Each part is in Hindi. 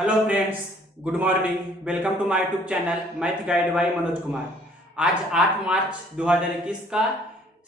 Hello friends, good morning. Welcome to my YouTube channel math guide by Manoj Kumar. आज 8 मार्च 2021 का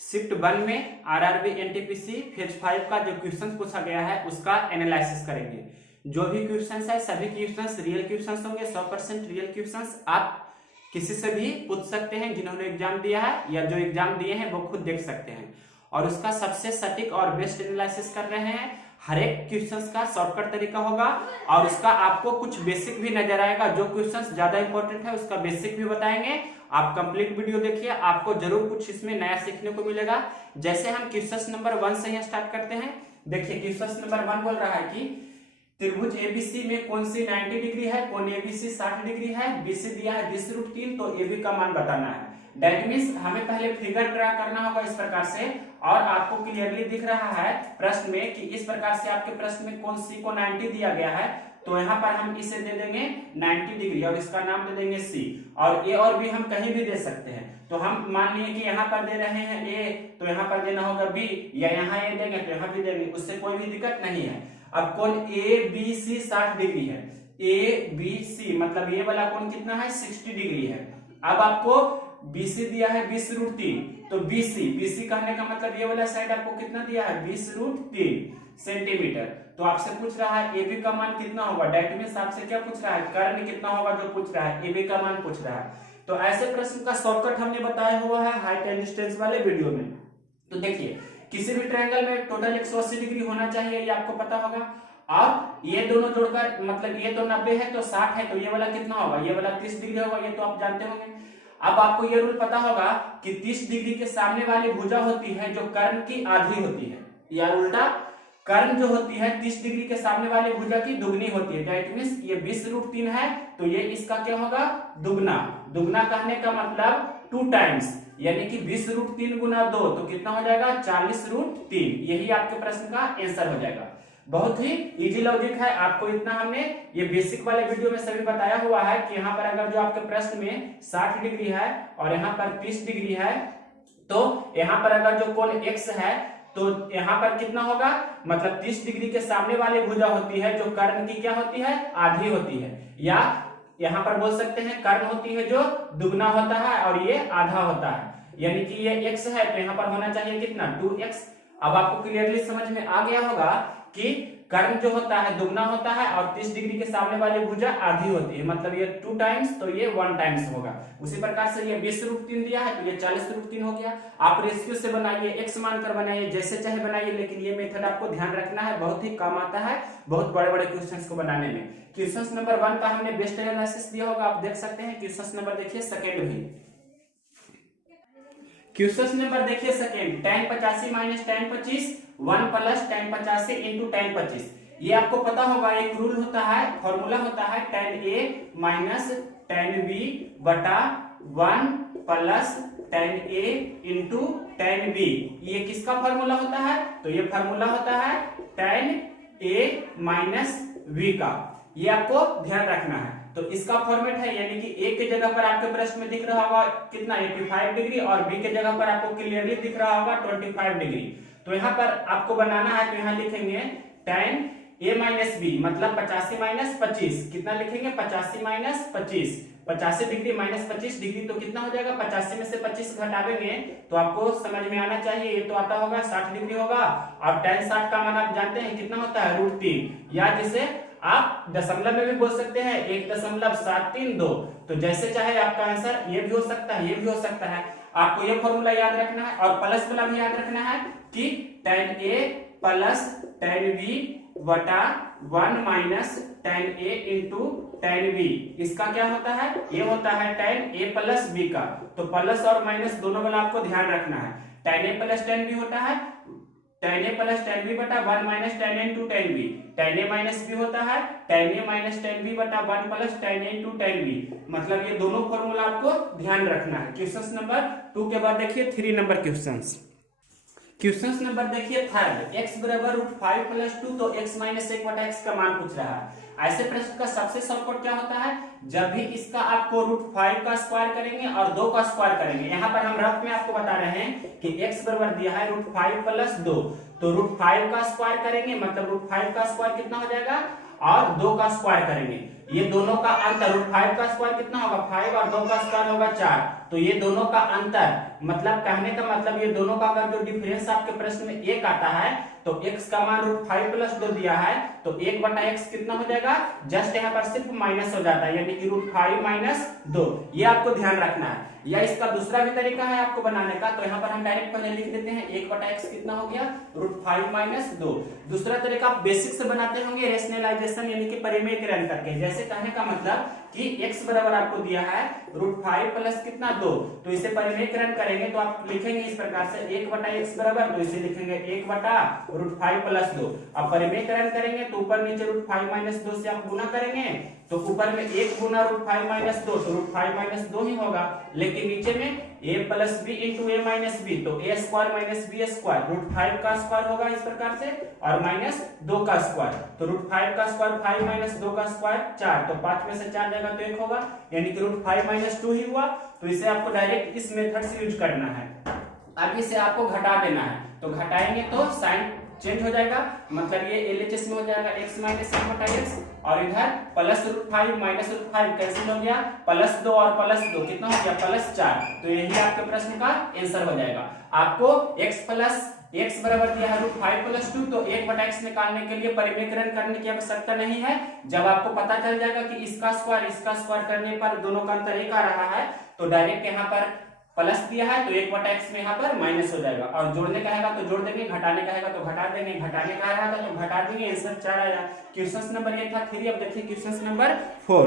शिफ्ट 1 में आरआरबी एनटीपीसी फेज 5 का जो क्वेश्चन पूछा गया है उसका एनालिसिस करेंगे। जो भी क्वेश्चंस है सभी क्वेश्चंस रियल क्वेश्चंस होंगे। 100% रियल क्वेश्चंस आप किसी से भी पूछ सकते हैं जिन्होंने एग्जाम दिया है या जो एग्जाम दिए हैं वो खुद देख सकते हैं और उसका सबसे सटीक और बेस्ट एनालिसिस कर रहे हैं। हर एक क्वेश्चंस का शॉर्टकट तरीका होगा और उसका आपको कुछ बेसिक भी नजर आएगा। जो क्वेश्चंस ज्यादा इंपॉर्टेंट है उसका बेसिक भी बताएंगे। आप कंप्लीट वीडियो देखिए, आपको जरूर कुछ इसमें नया सीखने को मिलेगा। जैसे हम क्वेश्चन नंबर 1 से ही स्टार्ट करते हैं। देखिए क्वेश्चन नंबर 1 बोल रहा है कि त्रिभुज एबीसी में कौन सी 90 डिग्री है, कौन एबीसी 60 डिग्री है, बीसी दिया है 20√3, तो एबी का मान बताना है। दैट मींस हमें पहले फिगर ड्रा करना होगा इस प्रकार से और आपको क्लियरली दिख रहा है प्रश्न में कि इस प्रकार से आपके प्रश्न में कौन सी को 90 दिया गया है, तो यहाँ पर हम इसे दे देंगे 90 डिग्री और इसका नाम दे देंगे सी। और ए और बी हम कहीं भी दे सकते हैं। तो हम मान लिए कि यहाँ पर दे रहे हैं ए, तो यहाँ पर देना होगा बी, या यहाँ ए देंगे तो यहाँ भी देंगे, उससे कोई भी दिक्कत नहीं है। अब कौन ए बी सी 60 डिग्री है, ए बी सी मतलब ये वाला कौन कितना है 60 डिग्री है। अब आपको बीसी दिया है 20√3, तो बीसी बीसी कहने का मतलब ये वाला साइड आपको कितना दिया है 20√3 सेंटीमीटर। तो आपसे पूछ रहा है एबी का मान कितना होगा। दैट मींस आपसे क्या पूछ रहा है, कर्ण कितना होगा जो पूछ रहा है, एबी का मान पूछ रहा है। तो ऐसे प्रश्न का शॉर्टकट हमने बताया हुआ है हाइट एंड डिस्टेंस वाले वीडियो में। तो देखिए किसी भी ट्रायंगल में टोटल 180 डिग्री होना चाहिए, ये आपको पता होगा। और ये दोनों जोड़कर मतलब ये तो 90 है तो 60 है, तो ये वाला कितना होगा, ये वाला 30 डिग्री होगा, ये तो आप जानते होंगे। अब आपको ये रूल पता होगा कि 30 डिग्री के सामने वाली भुजा होती है जो कर्ण की आधी होती है, या उल्टा कर्ण जो होती है 30 डिग्री के सामने वाली भुजा की दुगनी होती है। दैट मींस ये 20√3 है तो ये इसका क्या होगा दुगना। दुगना कहने का मतलब 2 टाइम्स, यानी कि 20√3 गुना 2 तो कितना हो जाएगा 40√3। यही आपके प्रश्न का आंसर हो जाएगा। बहुत ही इजी लॉजिक है। आपको इतना हमने ये बेसिक वाले वीडियो में सभी बताया हुआ है कि यहाँ पर अगर जो आपके प्रश्न में 60 डिग्री है और यहाँ पर 30 डिग्री है, तो यहाँ पर अगर जो कोण x है तो यहाँ पर कितना होगा, मतलब 30 डिग्री के सामने वाली भुजा होती है जो कर्ण की क्या होती है आधी होती है, या यहाँ पर बोल सकते हैं कर्ण होती है जो दुगना होता है और ये आधा होता है। यानी कि ये x है तो यहाँ पर होना चाहिए कितना 2x। अब आपको क्लियरली समझ में आ गया होगा कि कर्ण जो होता है दुगना होता है और 30 डिग्री के सामने वाली भुजा आधी होती है, मतलब ये 2 टाइम्स तो ये 1 टाइम्स होगा। उसी प्रकार से ये 20√3 दिया है तो ये 40√3 हो गया। आप रेशियो से बनाइए, x मानकर बनाइए, जैसे चाहे बनाइए, लेकिन ये मेथड आपको ध्यान रखना है, बहुत ही काम आता है बहुत बड़े बड़े क्वेश्चंस को बनाने में। क्वेश्चन नंबर 1 का हमने बेस्ट एनालिसिस दिया होगा, आप देख सकते हैं। क्वेश्चन नंबर देखिए सेकेंड भी, क्वेश्चन नंबर देखिए second, tan 85 minus tan 25 1 plus tan 85 into tan 25। ये आपको पता होगा एक रूल होता है, फॉर्मूला होता है tan a minus tan b बटा 1 plus tan a into tan b। ये किसका फॉर्मूला होता है, तो ये फॉर्मूला होता है tan a माइनस b का। ये आपको ध्यान रखना है। तो इसका फॉर्मेट है, यानी कि a के जगह पर आपके प्रश्न में दिख रहा होगा कितना 85 डिग्री और b के जगह पर आपको क्लियरली दिख रहा होगा 25 डिग्री। तो यहाँ पर आपको बनाना है तो यहाँ लिखेंगे tan a माइनस b मतलब 85 माइनस 25, कितना लिखेंगे 85 माइनस 25। 85 डिग्री माइनस 25 डिग्री तो कितना हो जाएगा, 85 में से 25 घटावेंगे तो आपको समझ में आना चाहिए, ये तो आता होगा 60 डिग्री होगा। और tan 60 का मान आप जानते हैं कितना होता है √3, या जिसे आप दशमलव में भी बोल सकते हैं 1.732। तो जैसे चाहे आपका आंसर ये भी हो सकता है, ये भी हो सकता है। आपको ये फॉर्मूला याद रखना है और प्लस वाला भी याद रखना है कि tan a plus tan b बटा 1 minus tan a into tan b, इसका क्या होता है, ये होता है tan a प्लस b का। तो प्लस और माइनस दोनों वाला आपको ध्यान रखना है। tan a plus tan b होता है tan a plus tan b बटा 1 minus tan a into tan b। tan a minus b होता है tan a minus tan b बटा 1 plus tan a into tan b। मतलब ये दोनों फॉर्मूला आपको ध्यान रखना है। क्वेश्चन नंबर 2 के बाद देखिए 3 नंबर क्वेश्चंस। क्वेश्चन नंबर देखिए थर्ड, x बराबर √5 प्लस 2, तो x माइनस 1 बटा x का मान पूछ रहा है। ऐसे प्रश्न का सबसे शॉर्टकट क्या होता है, जब भी इसका आपको √5 का स्क्वायर करेंगे और 2 का स्क्वायर करेंगे। यहाँ पर हम रफ में आपको बता रहे हैं कि x बराबर दिया है √5 प्लस 2, तो √5 का स्क्वायर करेंगे मतलब √5 का स्क्वायर कितना हो जाएगा और 2 का स्क्वायर करेंगे, ये दोनों का अंतर रूट 5 का स्क्वायर कितना होगा 5 और 2 का स्क्वायर होगा 4, तो ये दोनों का अंतर मतलब कहने का मतलब ये दोनों का अगर जो डिफरेंस आपके प्रश्न में 1 आता है तो x का मान रूट 5 प्लस 2 दिया है तो 1/x कितना हो जाएगा, जस्ट यहाँ पर सिर्फ माइनस हो जाता है यानी कि रूट 5 माइनस 2, ये आपको ध्यान रखना है। या इसका दूसरा भी तरीका है आपको बनाने का, तो यहाँ पर हम डायरेक्ट पहले लिख देते हैं 1/x कितना हो गया रूट 5 माइनस 2। दूसरा तरीका आप बेसिक से बनाते होंगे रेशनलाइजेशन यानी कि परिमेयकरण करके, जैसे कहने का मतलब कि x बराबर आपको दिया है रूट 5 प्लस कितना 2, तो इसे परिमेयकरण करेंगे तो आप लिखेंगे इस प्रकार से 1/x बराबर, तो इसे लिखेंगे 1 रूट 5 प्लस 2। अब परिमेयकरण करेंगे तो ऊपर नीचे रूट 5 माइनस 2 से आप गुना करेंगे तो ऊपर में 1 गुना रूट 5 माइनस 2 तो रूट 5 माइनस 2 ही होगा, लेकिन नीचे में a plus B into A minus B, तो a square minus B square root 5 का स्क्वायर होगा इस प्रकार से और माइनस 2 का स्क्वायर, तो रूट 5 का स्क्वायर 5 माइनस 2 का स्क्वायर 4, तो 5 में से 4 जाएगा तो 1 होगा यानी कि रूट 5 माइनस 2 ही हुआ। तो इसे आपको डायरेक्ट इस मेथड से यूज करना है। अब इसे आपको घटा देना है, तो घटाएंगे तो साइन चेंज हो जाएगा, मतलब ये एलएचएस में हो जाएगा x माइनस 1/x और इधर plus root 5 minus root 5 cancel हो गया, प्लस 2 और प्लस 2 कितना हो गया प्लस 4, तो यही आपके प्रश्न का आंसर हो जाएगा। आपको x बराबर दिया है रूट 5 प्लस 2, तो 1/x निकालने के लिए परिमेयकरण करने की आवश्यकता नहीं है। जब आपको पता चल जाएगा कि इसका स्क्वायर करने पर दोनों का अंतर 1 आ रहा है तो डायरेक्ट यहाँ पर प्लस दिया है तो 1/x में यहाँ पर माइनस हो जाएगा, और जोड़ने का है तो जोड़ देंगे, घटाने का है तो घटा देंगे, घटाने का रहा था तो घटा देंगे, आंसर 4 आया। क्वेश्चन नंबर ये था 3। अब देखिए क्वेश्चन नंबर 4।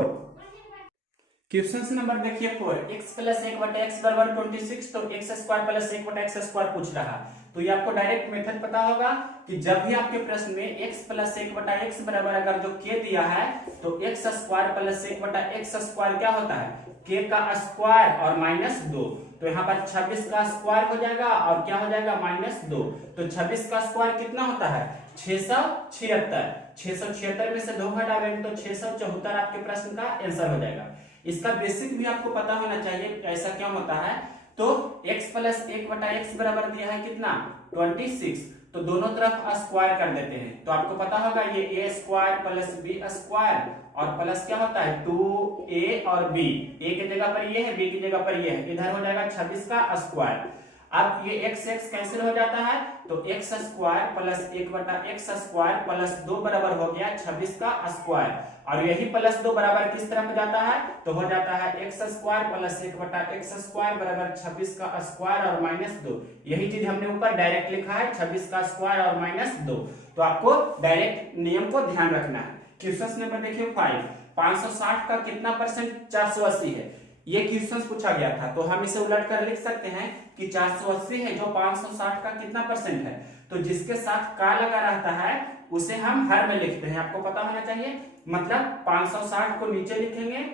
क्वेश्चन नंबर देखिए 4, x प्लस 1/x बराबर 26, तो x square plus 1/x square पूछ रहा। तो ये आपको डायरेक्ट मेथड पता होगा कि जब भी आपके प्रश्न में x प्लस 1/x बराबर अगर जो k दिया है तो x square plus 1/x square क्या होता है k का स्क्वायर और माइनस 2, तो यहाँ पर 26 का स्क्वायर हो जाएगा और क्या हो जाएगा माइनस 2, तो 26 का स्क्वायर कितना होता है 676, 676 में से 2 घटा देंगे तो 674 आपके प्रश्न का आंसर हो जाएगा। इसका बेसिक भी आपको पता होना चाहिए ऐसा क्यों होता है, तो x प्लस 1/x बराबर दिया है कितना 26, तो दोनों तरफ स्क्वायर कर देते हैं, तो आपको पता होगा ये a square plus b square और प्लस क्या होता है 2a और b, a की जगह पर ये है b की जगह पर ये है, इधर हो जाएगा 26 का स्क्वायर। अब ये x कैंसिल हो जाता है तो x square plus 1/x square plus 2 बराबर हो गया 26 का स्क्वायर, और यही प्लस 2 बराबर किस तरफ जाता है तो हो जाता है x square plus 1/x square बराबर 26 का स्क्वायर और माइनस 2। यही चीज हमने ऊपर डायरेक्ट लिखा है 26 का स्क्वायर और माइनस 2, तो आपको डायरेक्ट नियम को ध्यान रखना है। क्वेश्चन नंबर देखिए 5, 560 का कितना परसेंट 480 है, ये क्वेश्चन पूछा गया था, तो हम इसे उलट कर लिख सकते हैं कि 480 है जो 560 का कितना परसेंट है, तो जिसके साथ का लगा रहता है उसे हम हर में लिखते हैं, आपको पता होना चाहिए, मतलब 560 को नीचे लिखेंगे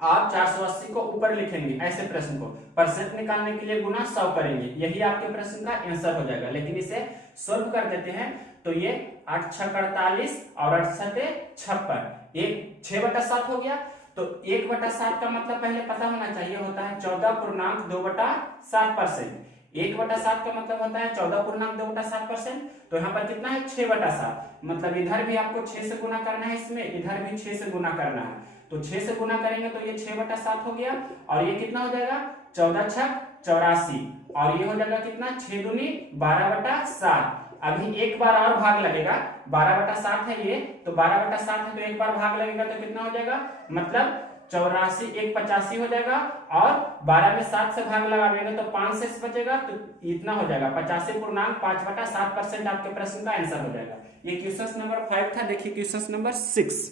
आप 480 को ऊपर लिखेंगे, ऐसे प्रश्न को परसेंट निकालने के लिए गुना 100 करेंगे, यही आपके प्रश्न का आंसर हो जाएगा। लेकिन इसे सॉल्व कर देते हैं तो ये 8 6 48 और 8 7 56, एक 6/7 हो गया, तो 1/7 का मतलब पहले पता होना चाहिए होता है 14.2/7%, 1/7 का मतलब होता है 14.2/7%, तो यहाँ पर कितना है 6/7, मतलब इधर भी आपको 6 से गुना करना है, इसमें इधर भी 6 से गुना करना है, तो 6 से गुना करेंगे तो ये 6/7 हो गया, और ये कितना हो जाएगा 14 6 84, और ये हो जाएगा कितना 6 दूनी 12/7। अभी एक बार और भाग लगेगा, 12/7 है ये, तो 12/7 है तो एक बार भाग लगेगा तो कितना हो जाएगा, मतलब 84 1 85 हो जाएगा, और 12 में 7 से भाग लगाएंगे तो 5 से बचेगा, तो इतना हो जाएगा 85.5/7% आपके प्रश्न का आंसर हो जाएगा। ये क्वेश्चन नंबर 5 था। देखिए क्वेश्चन नंबर 6,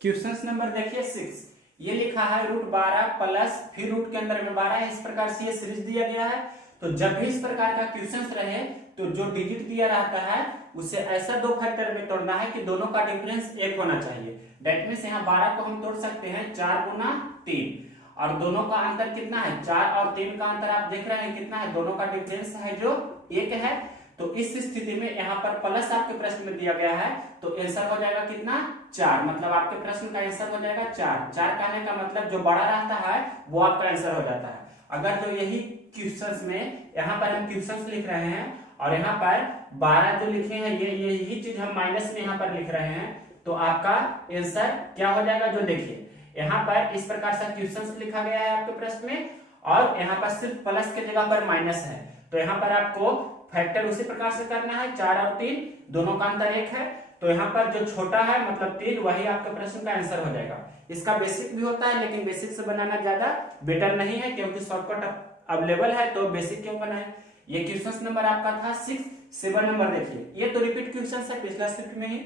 क्वेश्चन नंबर देखिए 6, ये लिखा है √12 प्लस फिर रूट के अंदर में 12 है, इस प्रकार से ये सीरीज दिया गया है। तो जब भी इस प्रकार का क्वेश्चन रहे तो जो डिजिट दिया रहता है उसे ऐसा 2 फैक्टर में तोड़ना है कि दोनों का डिफरेंस 1 होना चाहिए। दैट मींस यहाँ 12 को हम तोड़ सकते हैं 4 गुना 3, और दोनों का अंतर कितना है 4 और 3 का अंतर आप देख रहे हैं कितना है, दोनों का डिफरेंस है जो 1 है। तो इस स्थिति में यहाँ पर प्लस आपके प्रश्न में दिया गया है, तो आंसर हो जाएगा कितना 4, मतलब आपके प्रश्न का आंसर हो जाएगा 4। 4 कहने का मतलब जो बड़ा रहता है वो आपका आंसर हो जाता है। अगर जो यही क्वेश्चंस में यहाँ पर हम क्वेश्चंस लिख रहे हैं और यहाँ पर 12 जो लिखे हैं ये यही चीज हम माइनस में यहाँ पर लिख रहे हैं, तो आपका आंसर क्या हो जाएगा, जो देखिए यहाँ पर इस प्रकार से क्वेश्चंस लिखा गया है आपके प्रश्न में, और यहाँ पर सिर्फ प्लस के जगह पर माइनस है, तो यहाँ पर आपको फैक्टर उसी प्रकार से करना है, 4 और 3 दोनों का अंतर 1 है, तो यहाँ पर जो छोटा है मतलब 3 वही आपके प्रश्न का आंसर हो जाएगा। इसका बेसिक भी होता है, लेकिन बेसिक से बनाना ज्यादा बेटर नहीं है, क्योंकि शॉर्टकट अवेलेबल है, तो बेसिक क्यों बनाए। ये क्वेश्चन नंबर आपका था 6। 7 नंबर देखिए, ये तो रिपीट क्वेश्चन है, पिछला शिफ्ट में ही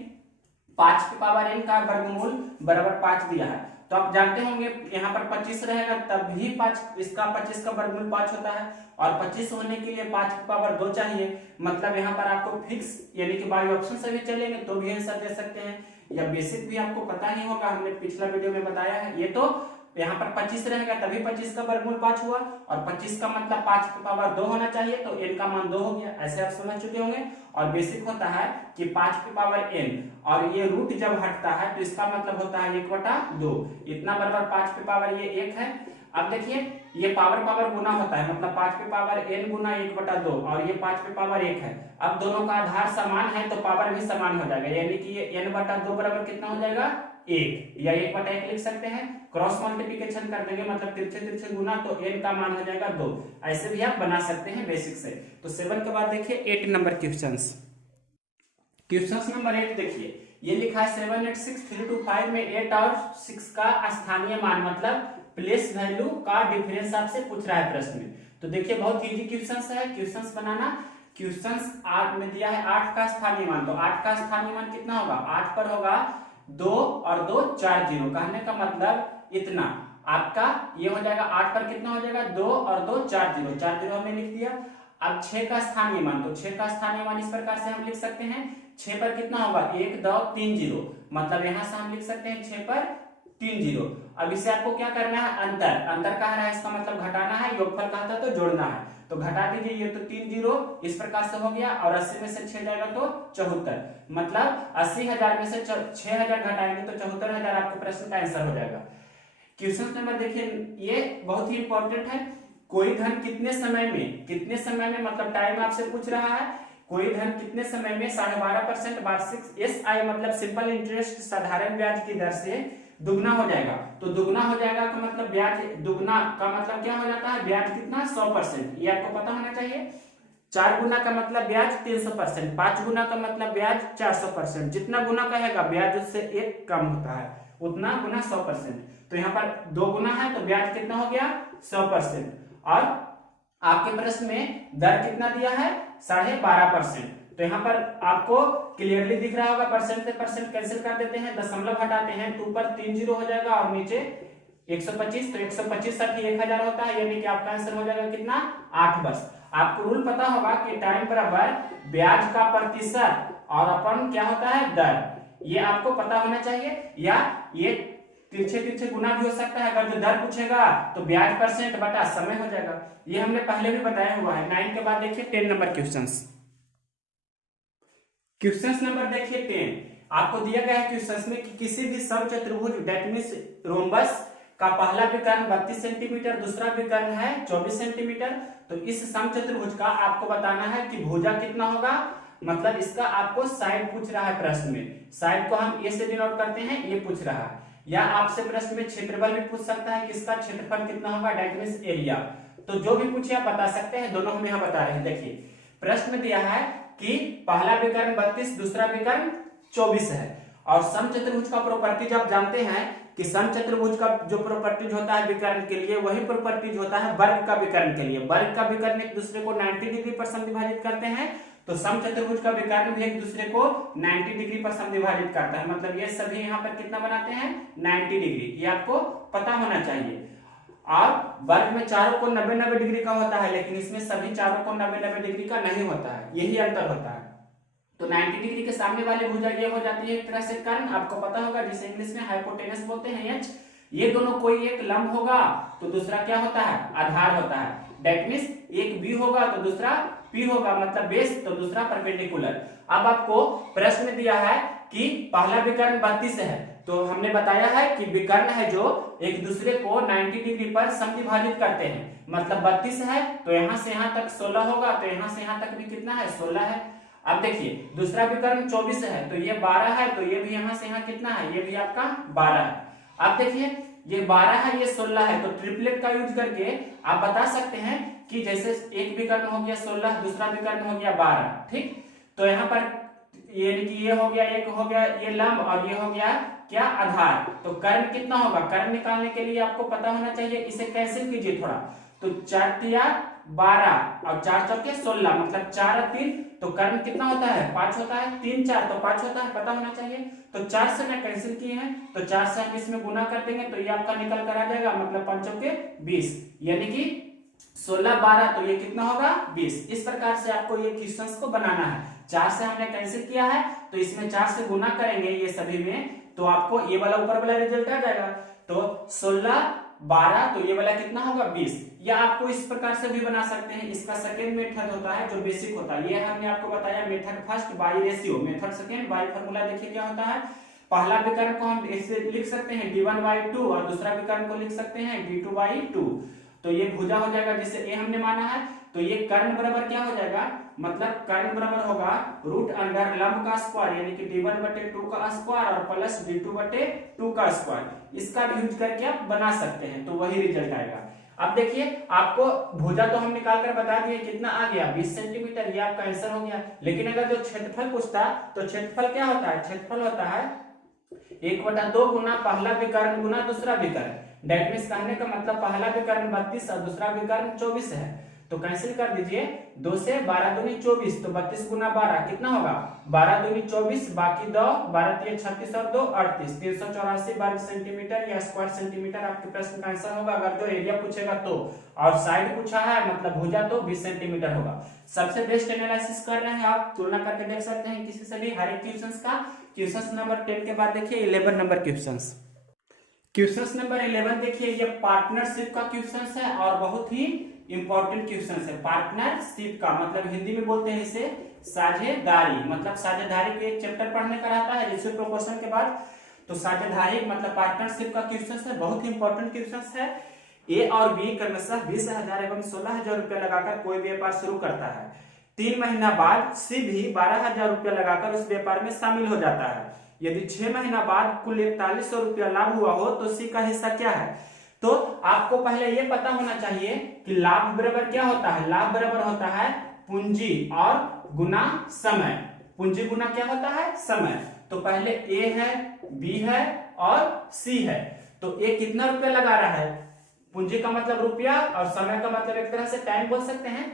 5 की पावर n का वर्गमूल बराबर 5 दिया है, तो आप जानते होंगे यहाँ पर 25 रहेगा तब भी 5 इसका 25 का वर्गमूल 5 होता है, और 25 होने के लिए 5 की पावर 2 चाहिए, मतलब यहाँ पर आपको फिक्स यानी कि बाई ऑप्शन से भी चलेंगे तो भी आंसर दे सकते हैं, या बेसिक भी आपको पता ही होगा, हमने पिछला वीडियो में बताया है। ये तो यहाँ पर 25 रहेगा तभी 25 का वर्गमूल 5 हुआ, और 25 का मतलब 5 की पावर 2 होना चाहिए, तो n का मान 2 हो गया, ऐसे आप समझ चुके होंगे। और बेसिक होता है कि 5 की पावर n, और ये रूट जब हटता है तो इसका मतलब होता है 1/2, इतना बराबर 5 की पावर ये 1 है। अब देखिए ये पावर पावर गुना होता है, मतलब 5 की पावर n गुना 1/2, और ये 5 की पावर 1 है। अब दोनों का आधार समान है तो पावर भी समान हो जाएगा, यानी कि ये n/2 बराबर कितना हो जाएगा, 1, या 1/1 लिख सकते हैं। क्रॉस मल्टीप्लिकेशन कर देंगे मतलब तिरछे तिरछे गुना, तो n का मान हो जाएगा 2। ऐसे भी आप बना सकते हैं बेसिक से। तो 7 के बाद देखिए 8 नंबर क्वेश्चंस नंबर 8 देखिए, ये लिखा है 7, 8, 6, 3, 2, 5 में 8 और 6 का स्थानीय मान मतलब प्लेस वैल्यू का डिफरेंस आपसे पूछ रहा है प्रश्न में। तो देखिए बहुत इजी क्वेश्चंस है, क्वेश्चंस बनाना। क्वेश्चंस 8 में दिया है 8 का स्थानीय मान, तो 8 का स्थानीय मान कितना होगा, 8 पर होगा 2 और 2 4 0, कहने का मतलब इतना आपका ये हो जाएगा। 8 पर कितना हो जाएगा, 2 और 2 4 0, 4 0 हमने लिख दिया। अब 6 का स्थानीय मान, तो 6 का स्थानीय मान इस प्रकार से हम लिख सकते हैं, 6 पर कितना होगा, 1 2 3 0, मतलब यहां से हम लिख सकते हैं 6 पर 3 0। अब इसे आपको क्या करना है, अंतर कह रहा है, इसका मतलब घटाना है, योगफल कहता है तो जोड़ना है, तो घटा दीजिए, ये तो 3 0 इस प्रकार से हो गया, और 80 में से 6 जाएगा तो 74, मतलब 80,000 में से 6000 घटाएंगे तो 74,000 आपके प्रश्न का आंसर हो जाएगा। क्वेश्चन नंबर देखिए, ये बहुत ही इंपॉर्टेंट है। कोई धन कितने समय में मतलब टाइम आपसे पूछ रहा है, कोई धन कितने समय में 12.5% वार्षिक SI मतलब सिंपल इंटरेस्ट साधारण ब्याज की दर से दुगना हो जाएगा। तो दुगना हो जाएगा का मतलब ब्याज दुगना का मतलब क्या हो जाता है, ब्याज कितना 100%, ये आपको पता होना चाहिए। 4 गुना का मतलब ब्याज 300%, 5 गुना का मतलब ब्याज 400%, जितना गुना कहेगा ब्याज उससे 1 कम होता है, उतना गुना 100%। तो यहाँ पर 2 गुना है तो ब्याज कितना हो गया 100%, और आपके प्रश्न में दर कितना दिया है 12.5%। तो यहाँ पर आपको क्लियरली दिख रहा होगा, परसेंट से परसेंट कैंसिल कर देते हैं, दशमलव हटाते हैं, 2 पर 3 0 हो जाएगा, और नीचे 125, तो 125 साठी 1000 होता है, यानी कि आपका आंसर हो जाएगा कितना 8। बस आपको रूल पता होगा कि टाइम बराबर ब्याज का प्रतिशत और अपन क्या होता है दर, ये आपको पता होना चाहिए। या ये तिरछे गुना भी हो सकता है, अगर जो दर पूछेगा तो ब्याज परसेंट बटा समय हो जाएगा, ये हमने पहले भी बताया हुआ है। 9 के बाद देखिए 10 नंबर क्वेश्चंस नंबर देखिए 10, आपको दिया गया है क्वेश्चंस में कि किसी भी समचतुर्भुज दैट मींस रोम्बस का पहला विकर्ण 32 सेंटीमीटर, दूसरा विकर्ण है 24 सेंटीमीटर, तो इस समचतुर्भुज का आपको बताना है कि भुजा कितना होगा, मतलब इसका आपको साइड पूछ रहा है प्रश्न में। साइड को हम ए से डिनोट करते हैं, ये पूछ रहा है। या आपसे प्रश्न में क्षेत्रफल भी पूछ सकता है कि इसका क्षेत्रफल कितना होगा, दैट मींस एरिया। तो जो भी पूछे आप बता सकते हैं, दोनों हम यहाँ बता रहे हैं। देखिए प्रश्न में दिया है कि पहला विकर्ण 32, दूसरा विकर्ण 24 है, और समचतुर्भुज का प्रॉपर्टीज आप जानते हैं कि समचतुर्भुज का जो प्रॉपर्टीज होता है विकर्ण के लिए, वही प्रॉपर्टीज होता है वर्ग का विकर्ण के लिए। वर्ग का विकर्ण एक दूसरे को 90 डिग्री पर समविभाजित करते हैं, तो समचतुर्भुज का विकर्ण भी एक दूसरे को 90 डिग्री पर समविभाजित करता है, मतलब ये सभी यहाँ पर कितना बनाते हैं 90 डिग्री, ये आपको पता होना चाहिए। और वर्ग में चारों को 90-90 डिग्री का होता है, लेकिन इसमें सभी चारों को 90-90 डिग्री का नहीं होता है, यही अंतर होता है। तो 90 डिग्री के सामने वाली भुजा ये हो जाती है एक तरह से कर्ण, आपको पता होगा जिसे इंग्लिश में हाइपोटेनस बोलते हैं, एच। ये दोनों कोई एक लंब होगा तो दूसरा क्या होता है आधार होता है, दैट मींस एक बी होगा तो दूसरा पी होगा, मतलब बेस, तो दूसरा परपेंडिकुलर। अब आपको प्रश्न में दिया है कि पहला विकर्ण 32 है, तो हमने बताया है कि विकर्ण है जो एक दूसरे को 90 डिग्री पर समविभाजित करते हैं, मतलब 32 है तो यहां से यहां तक 16 होगा, तो यहां से यहां तक भी कितना है 16 है। अब देखिए दूसरा विकर्ण 24 है तो ये 12 है, तो ये भी यहाँ से यहाँ कितना है, ये भी आपका 12 है। अब देखिए ये 12 है, ये 16 है, तो ट्रिपलेट का यूज करके आप बता सकते हैं कि जैसे एक विकर्ण हो गया 16, दूसरा विकर्ण हो गया 12, ठीक। तो यहाँ पर यानी कि ये हो गया, एक हो गया ये लंब और ये हो गया क्या, आधार। तो कर्ण कितना होगा, कर्ण निकालने के लिए आपको पता होना चाहिए, इसे कैंसिल कीजिए थोड़ा। तो 4 तिया 12 और 4 चौके 16, मतलब 4 और 3, तो कर्ण कितना होता है, 5 होता है। 3 4 तो 5 होता है, पता होना चाहिए। तो 4 से मैं कैंसिल किए हैं, तो 4 से हम इसमें गुना कर देंगे तो ये आपका निकल कर आ जाएगा, मतलब 5 चौके 20, यानी कि 16 12, तो ये कितना होगा 20। इस प्रकार से आपको ये क्वेश्चंस को बनाना है। 4 से हमने कैंसिल किया है तो इसमें 4 से गुना करेंगे ये सभी में, तो आपको ये वाला ऊपर वाला रिजल्ट आ जाएगा। तो 16 12, तो ये वाला कितना होगा 20। या आपको इस प्रकार से भी बना सकते हैं। इसका सेकेंड मेथड होता है जो बेसिक होता है, ये हमने आपको बताया method first by ratio, method second by formula. देखिए क्या होता है, पहला विकर्ण को हम ऐसे लिख सकते हैं d1/2 और दूसरा विकर्ण को लिख सकते हैं d2/2। तो ये भुजा हो जाएगा जिसे ए हमने माना है। तो ये कर्ण बराबर क्या हो जाएगा, मतलब कर्ण बराबर होगा रूट अंडर लंब का स्क्वायर, यानी कि d1/2 का स्क्वायर और प्लस d2/2 का स्क्वायर। इसका भी यूज करके आप बना सकते हैं, तो वही रिजल्ट आएगा। अब देखिए आपको भुजा तो हम निकाल कर बता दिए कितना आ गया 20 सेंटीमीटर, ये आपका आंसर हो गया। लेकिन अगर जो क्षेत्रफल पूछता तो क्षेत्रफल क्या होता है, क्षेत्रफल होता है 1/2 गुना पहला विकर्ण गुना दूसरा विकर्ण। डेट मींस कहने का मतलब पहला विकर्ण 32 और दूसरा विकर्ण 24 है। तो कैंसिल कर दीजिए, 2 से 12 दूनी 24, तो 32 गुना 12 कितना होगा, 12 दूनी 24, बाकी 2 12 तिया 36 और 2 38, 384 वर्ग सेंटीमीटर या स्क्वायर सेंटीमीटर आपके प्रश्न का आंसर होगा। अगर जो एरिया पूछेगा तो, और साइड पूछा है मतलब भुजा तो 20 सेंटीमीटर होगा। सबसे बेस्ट एनालिसिस कर रहे हैं आप, तुलना करके देख सकते हैं किसी से भी हर एक क्वेश्चंस का। क्वेश्चन नंबर 10 के बाद देखिए 11 नंबर क्वेश्चंस। क्वेश्चन नंबर 11 देखिए, ये पार्टनरशिप का क्वेश्चन है और बहुत ही इंपॉर्टेंट क्वेश्चन है। पार्टनरशिप का मतलब हिंदी में बोलते हैं इसे साझेदारी, मतलब साझेदारी के एक चैप्टर पढ़ने का रहता है रेशियो प्रोपोर्शन के बाद। तो साझेदारी मतलब पार्टनरशिप का क्वेश्चन है, बहुत ही इंपॉर्टेंट क्वेश्चन है। ए और बी क्रमशः 20,000 एवं 16,000 रुपया लगाकर कोई व्यापार शुरू करता है। 3 महीना बाद सी भी 12,000 रुपया लगाकर उस व्यापार में शामिल हो जाता है। यदि 6 महीना बाद कुल 4100 रुपया लाभ हुआ हो तो सी का हिस्सा क्या है। तो आपको पहले ये पता होना चाहिए कि लाभ बराबर क्या होता है, लाभ बराबर होता है पूंजी और गुना समय। पूंजी गुना क्या होता है, समय। तो पहले ए है, बी है और सी है। तो ए कितना रुपया लगा रहा है, पूंजी का मतलब रुपया और समय का मतलब एक तरह से टाइम बोल सकते हैं।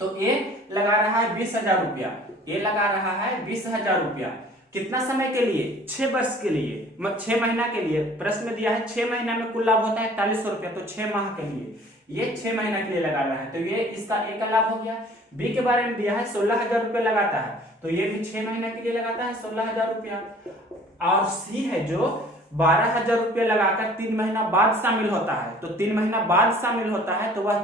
तो ए लगा रहा है 20,000 रुपया, ए लगा रहा है 20,000 रुपया। कितना समय के लिए, 6 वर्ष के लिए, मतलब 6 महीना के लिए। प्रश्न में दिया है 6 महीना में कुल लाभ होता है 4100 रुपया, तो 6 माह के लिए ये 6 महीना के लिए लगा रहा है। तो ये इसका ए का लाभ हो गया। बी के बारे में दिया है 16,000 रुपया लगाता है, तो ये भी 6 महीना के लिए लगाता है 16,000 रुपया। और सी है जो 12,000 रुपया लगाकर 3 महीना बाद शामिल होता है। तो 3 महीना बाद शामिल होता है तो वह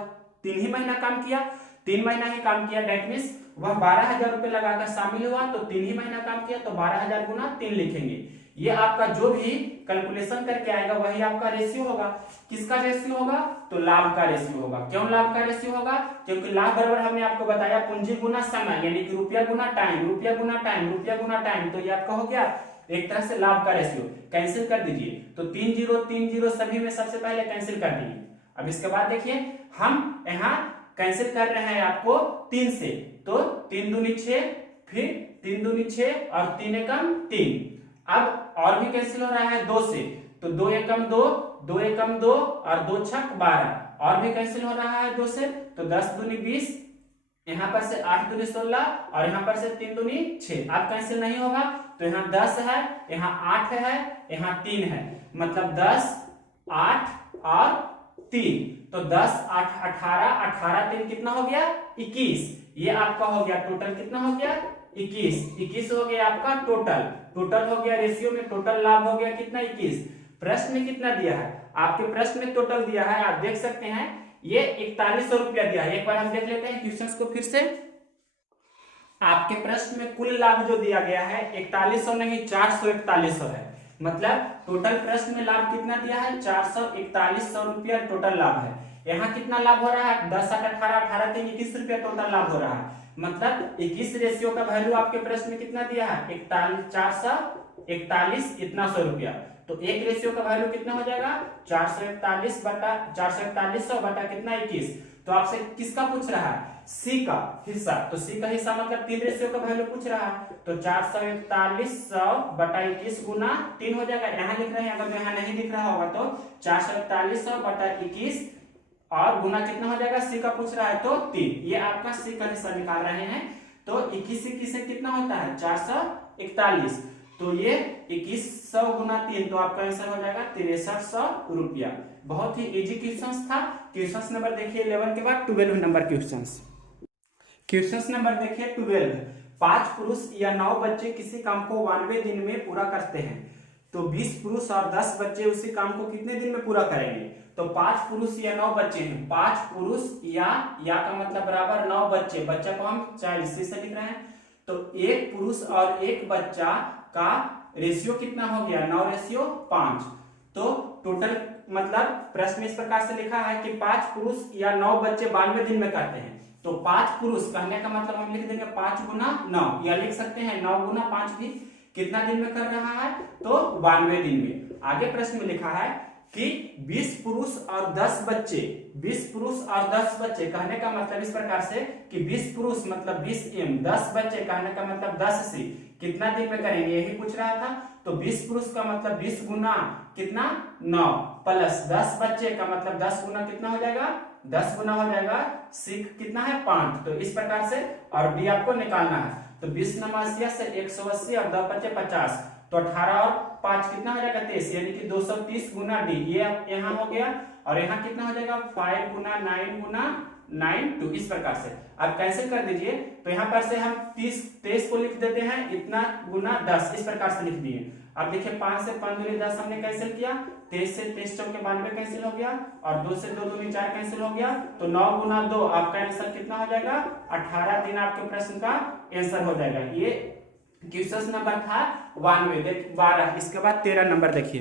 3 ही महीना काम किया, 3 महीना ही काम किया। डेट मींस वह 12,000 रुपये लगाकर शामिल हुआ तो 3 ही महीना काम किया, तो 12,000 गुना 3 लिखेंगे। ये आपका जो भी कैलकुलेशन करके आएगा वही आपका रेशियो होगा। किसका रेशियो होगा, तो लाभ का रेशियो होगा। क्यों लाभ का रेशियो होगा, क्योंकि लाभ बराबर हमने आपको बताया पूंजी गुना समय, यानी कि रुपया गुना टाइम, रुपया गुना टाइम, रुपया गुना टाइम। तो ये आपका हो गया एक तरह से लाभ का रेशियो। कैंसिल कर दीजिए, तो 3 0 3 0 सभी में सबसे पहले कैंसिल कर दीजिए। अब इसके बाद देखिए हम यहाँ कैंसिल कर रहे हैं आपको 3 से, तो 3 दूनी 6, फिर 3 दूनी 6 और 3 एकम 3। अब और भी कैंसिल हो रहा है 2 से, तो 2 एकम 2, 2 एकम 2 और 2 छक 12। और भी कैंसिल हो रहा है 2 से, तो 10 दूनी 20, यहाँ पर से 8 दूनी 16 और यहाँ पर से 3 दूनी 6। अब कैंसिल नहीं होगा, तो यहाँ 10 है, यहाँ 8 है, यहाँ 3 है, मतलब 10 8 और 3। तो 10 8 18, 18 3 कितना हो गया 21। ये आपका हो गया टोटल, कितना हो गया 21 हो गया आपका टोटल हो गया रेशियो में। टोटल लाभ हो गया कितना 21। प्रश्न में कितना दिया है, आपके प्रश्न में टोटल दिया है, आप देख सकते हैं ये 4100 रुपया दिया है। एक बार हम देख लेते हैं क्वेश्चंस को फिर से। आपके प्रश्न में कुल लाभ जो दिया गया है 4100 नहीं 441 है। मतलब टोटल प्रश्न में लाभ कितना दिया है 441 रुपया टोटल लाभ है। यहाँ कितना लाभ हो रहा है 10 8 18 18 के 21 रुपया टोटल लाभ हो रहा है। मतलब 21 रेशियो का वैल्यू आपके प्रश्न में कितना दिया है 441 इतना 100 रुपया। तो एक रेशियो का वैल्यू कितना हो जाएगा 441 बटा 441 बटा कितना 21। तो आपसे किसका पूछ रहा है सी का हिस्सा। तो सी का हिस्सा मतलब 3 रेशियो का वैल्यू पूछ रहा है। तो 441 बटा 21 गुना 3 हो जाएगा। यहाँ लिख रहे हैं, अगर यहाँ नहीं लिख रहा होगा तो 441 बटा 21 और गुना कितना हो जाएगा सी का पूछ रहा है तो 3। ये आपका सी का हिस्सा निकाल रहे हैं। तो 21 से कितना होता है 441। तो ये 2100 गुना 3 तो आपका आंसर हो जाएगा 6300 रुपया। बहुत ही इजी क्वेश्चन था। क्वेश्चन नंबर देखिए 11 के बाद 12 नंबर क्वेश्चन। क्वेश्चन नंबर देखिए 12। 5 पुरुष या 9 बच्चे किसी काम को 92 दिन में पूरा करते हैं तो 20 पुरुष और 10 बच्चे उसी काम को कितने दिन में पूरा करेंगे। तो 5 पुरुष या 9 बच्चे हैं। 5 पुरुष या का मतलब बराबर 9 बच्चे, बच्चा को हम चाइल्ड से लिख रहे हैं। तो एक पुरुष और एक बच्चा का रेशियो कितना हो गया 9:5। तो टोटल मतलब प्रश्न इस प्रकार से लिखा है कि 5 पुरुष या 9 बच्चे 92 दिन में करते हैं। तो 5 पुरुष कहने का मतलब हम लिख देंगे 5 गुना 9, या लिख सकते हैं 9 गुना 5 भी कितना दिन में कर रहा है तो 92 दिन में। आगे प्रश्न में लिखा है कि 20 पुरुष और 10 बच्चे, 20 पुरुष और 10 बच्चे कहने का मतलब इस प्रकार से कि 20 पुरुष मतलब 20m, 10 बच्चे कहने का मतलब 10c कितना दिन में करेंगे यही पूछ रहा था। तो 20 पुरुष का मतलब 20 गुना कितना 9 प्लस 10 बच्चे का मतलब 10 गुना कितना हो जाएगा 10 गुना हो जाएगा, सी कितना है 5। तो इस प्रकार से और डी आपको निकालना है। तो 20 × 80 से 180 और 10 × 50 तो 18 और 5 कितना हो जाएगा 23, यानी कि 230 गुना डी। ये यहाँ हो गया और यहाँ कितना हो जाएगा 5 गुना 9 गुना 9 2 इस प्रकार से आप कैंसिल कर दीजिए। तो यहाँ पर से हम 23 को लिख देते हैं इतना गुना 10 इस प्रकार से लिख दिए। अब देखिए 5 से 5 दूनी 10 हमने कैंसिल किया, 23 से 23 चौके 92 कैंसिल हो गया और 2 से 2 दूनी 4 कैंसिल हो गया। तो 9 गुना 2 आपका आंसर कितना हो जाएगा 18 दिन आपके प्रश्न का आंसर हो जाएगा। ये क्वेश्चन नंबर था 12। इसके बाद 13 नंबर देखिए।